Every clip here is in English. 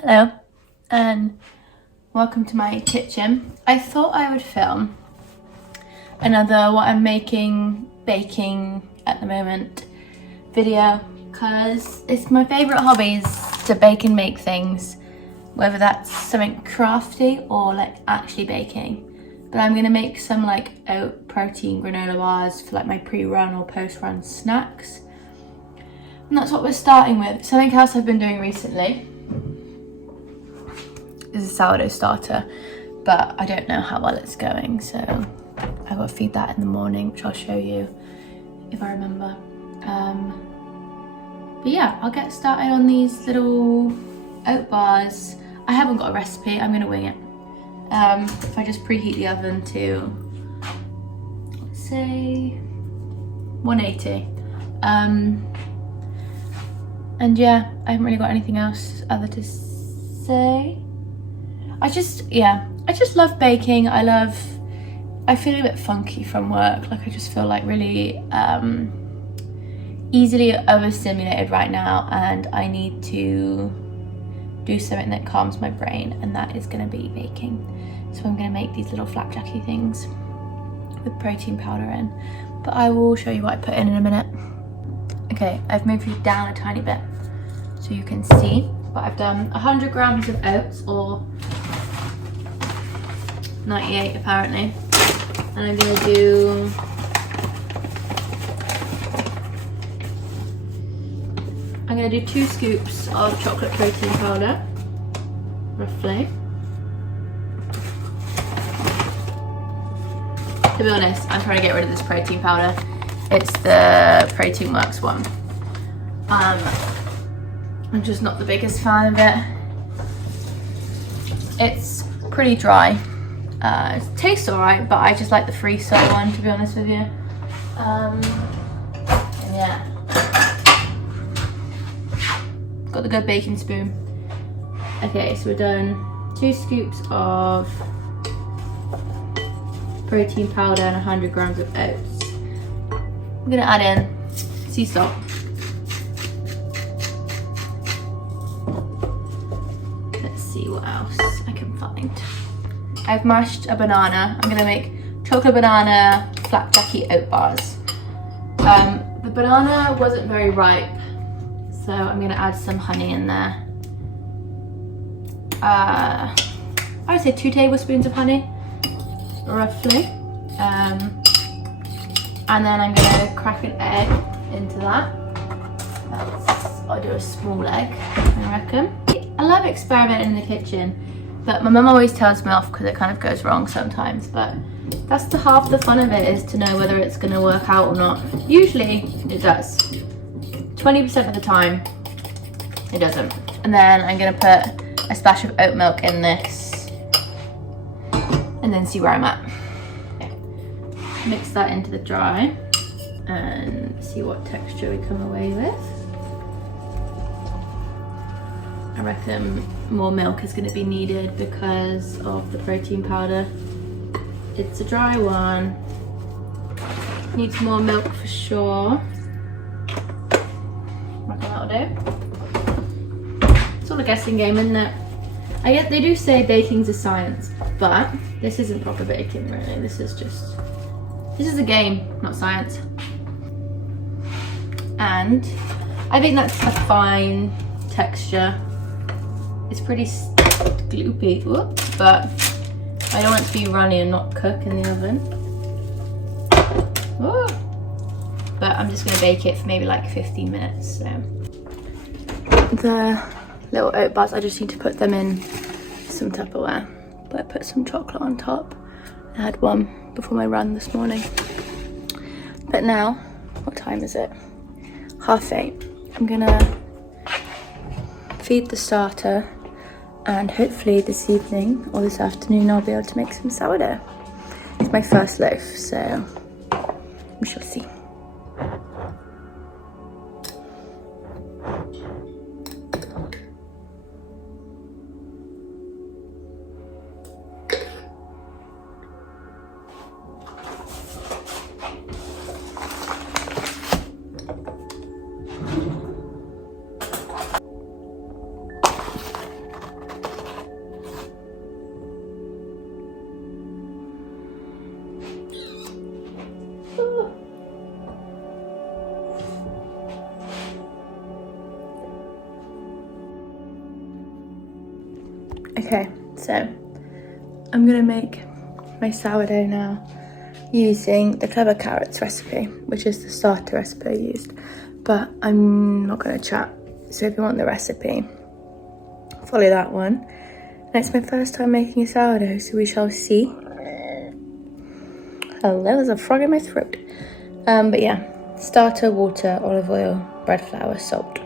Hello and welcome to my kitchen. I thought I would film another what I'm baking at the moment video because it's my favourite hobbies to bake and make things, whether that's something crafty or like actually baking. But I'm gonna make some like oat protein granola bars for like my pre-run or post-run snacks. And that's what we're starting with. Something else I've been doing recently is a sourdough starter, but I don't know how well it's going, so I will feed that in the morning, which I'll show you if I remember. But yeah, I'll get started on these little oat bars. I haven't got a recipe, I'm gonna wing it. If I just preheat the oven to, let's say 180. And yeah, I haven't really got anything else other to say. I just love baking. I feel a bit funky from work. Like I just feel like really easily overstimulated right now, and I need to do something that calms my brain, and that is gonna be baking. So I'm gonna make these little flapjacky things with protein powder in, but I will show you what I put in a minute. Okay, I've moved it down a tiny bit so you can see, but I've done 100 grams of oats, or 98 apparently, and I'm gonna do 2 scoops of chocolate protein powder, roughly. To be honest, I'm trying to get rid of this protein powder. It's the Protein Works one. I'm just not the biggest fan of it. It's pretty dry. It tastes alright, but I just like the free soy one, to be honest with you. And yeah. Got the good baking spoon. Okay, so we're done 2 scoops of protein powder and 100 grams of oats. I'm gonna add in sea salt. Let's see what else I can find. I've mashed a banana. I'm gonna make chocolate banana flapjacky oat bars. The banana wasn't very ripe, so I'm gonna add some honey in there. I would say 2 tablespoons of honey, roughly. And then I'm gonna crack an egg into that. I'll do a small egg, I reckon. I love experimenting in the kitchen, but my mum always tells me off because it kind of goes wrong sometimes, but that's the half the fun of it, is to know whether it's gonna work out or not. Usually it does. 20% of the time it doesn't. And then I'm gonna put a splash of oat milk in this and then see where I'm at. Okay. Mix that into the dry and see what texture we come away with. I reckon more milk is going to be needed because of the protein powder. It's a dry one. Needs more milk for sure. I reckon that'll do. It's all a guessing game, isn't it? I guess they do say baking's a science, but this isn't proper baking really. This is a game, not science. And I think that's a fine texture. It's pretty gloopy, but I don't want it to be runny and not cook in the oven. Ooh. But I'm just gonna bake it for maybe like 15 minutes. So the little oat bars, I just need to put them in some Tupperware. But I put some chocolate on top. I had one before my run this morning. But now, what time is it? 8:30. I'm gonna feed the starter, and hopefully this evening or this afternoon I'll be able to make some sourdough. It's my first loaf, so we shall see. Okay, so I'm gonna make my sourdough now using the Clever Carrots recipe, which is the starter recipe I used, but I'm not gonna chat. So if you want the recipe, follow that one. And it's my first time making a sourdough, so we shall see. Hello, there's a frog in my throat. But yeah, starter, water, olive oil, bread flour, salt.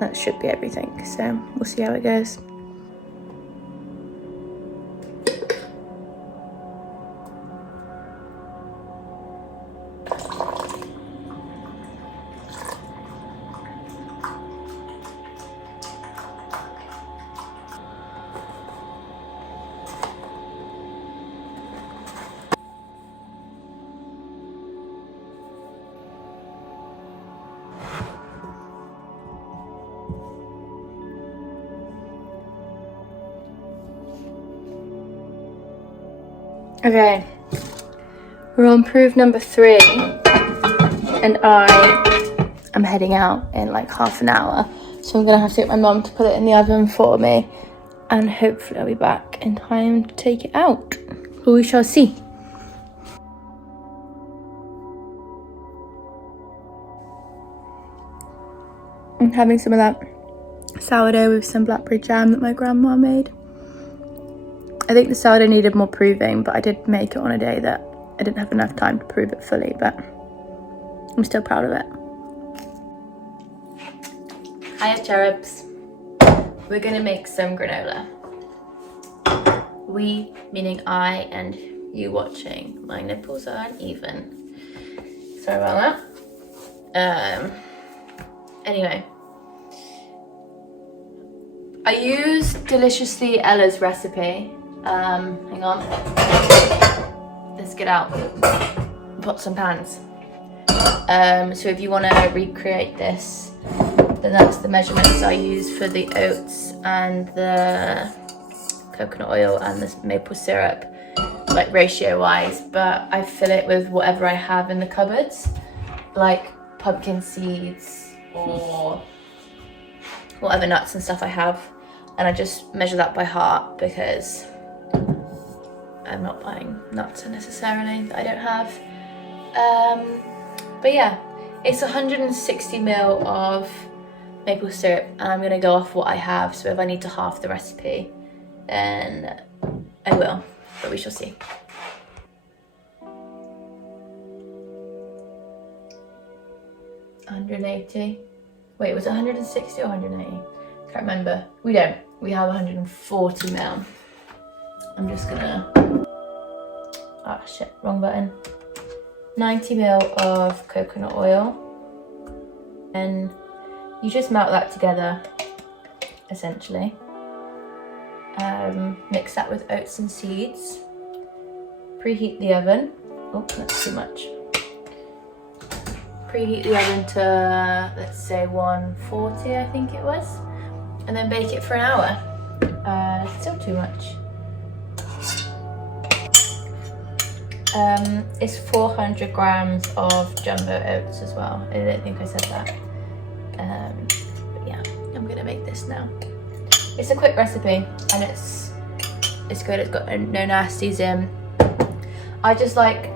That should be everything, so we'll see how it goes. Okay, we're on proof number 3, and I am heading out in like half an hour, so I'm gonna have to get my mum to put it in the oven for me, and hopefully I'll be back in time to take it out, but we shall see. I'm having some of that sourdough with some blackberry jam that my grandma made. I think the sourdough needed more proving, but I did make it on a day that I didn't have enough time to prove it fully, but I'm still proud of it. Hiya cherubs. We're gonna make some granola. We, meaning I and you watching. My nipples are uneven. Sorry about that. Anyway. I used Deliciously Ella's recipe. Hang on. Let's get out pots and pans. So if you want to recreate this, then that's the measurements I use for the oats and the coconut oil and the maple syrup, like ratio wise, but I fill it with whatever I have in the cupboards, like pumpkin seeds or whatever nuts and stuff I have, and I just measure that by heart because I'm not buying nuts necessarily that I don't have. But yeah, it's 160 ml of maple syrup, and I'm gonna go off what I have, so if I need to half the recipe, then I will, but we shall see. $180. Wait, was it 160 or 180? Can't remember. We don't. We have 140 ml. I'm just gonna... Oh shit, wrong button. 90 ml of coconut oil. And you just melt that together, essentially. Mix that with oats and seeds. Preheat the oven. Oh, that's too much. Preheat the oven to, let's say 140, I think it was. And then bake it for an hour. Still too much. It's 400 grams of jumbo oats as well. I don't think I said that. But yeah, I'm gonna make this now. It's a quick recipe and it's good. It's got no nasties in. I just like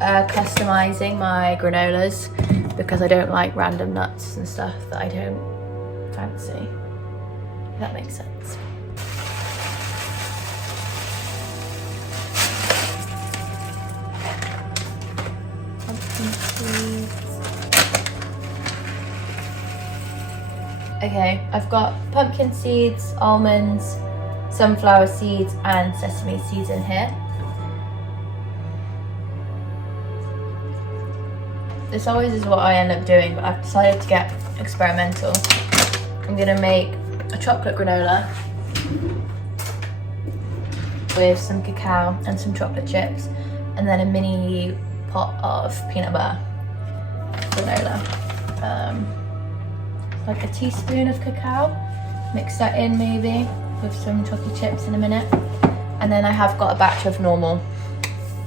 customizing my granolas because I don't like random nuts and stuff that I don't fancy. If that makes sense. Okay, I've got pumpkin seeds, almonds, sunflower seeds and sesame seeds in here. This always is what I end up doing, but I've decided to get experimental. I'm gonna make a chocolate granola with some cacao and some chocolate chips, and then a mini pot of peanut butter granola. Like a teaspoon of cacao. Mix that in maybe with some chocolate chips in a minute. And then I have got a batch of normal.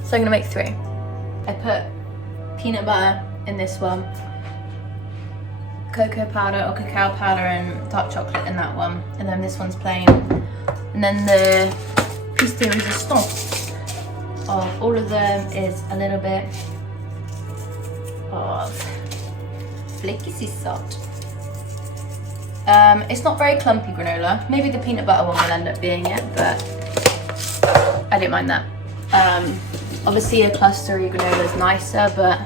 So I'm gonna make 3. I put peanut butter in this one. cocoa powder or cacao powder and dark chocolate in that one, and then this one's plain. And then the piece de resistance of all of them is a little bit of flaky sea salt. It's not very clumpy granola. Maybe the peanut butter one will end up being it, but I don't mind that. Obviously a clustery granola is nicer, but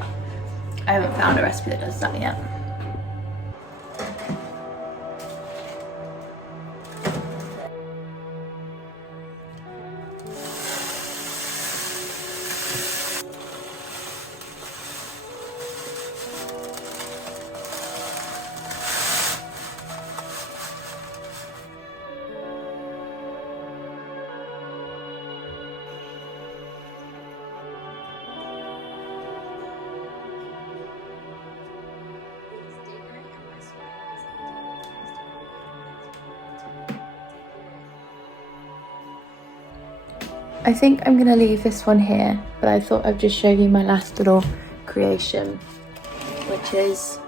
I haven't found a recipe that does that yet. I think I'm gonna leave this one here, but I thought I'd just show you my last little creation, which is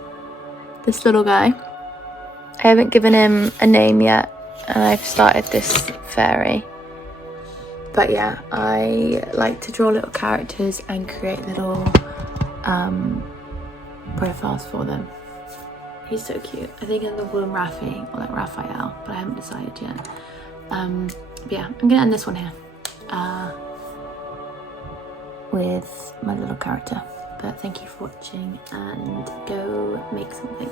this little guy. I haven't given him a name yet, and I've started this fairy. But yeah, I like to draw little characters and create little profiles for them. He's so cute. I think I'm gonna call him Rafi, or like Raphael, but I haven't decided yet. But yeah, I'm gonna end this one here. With my little character. But thank you for watching, and go make something.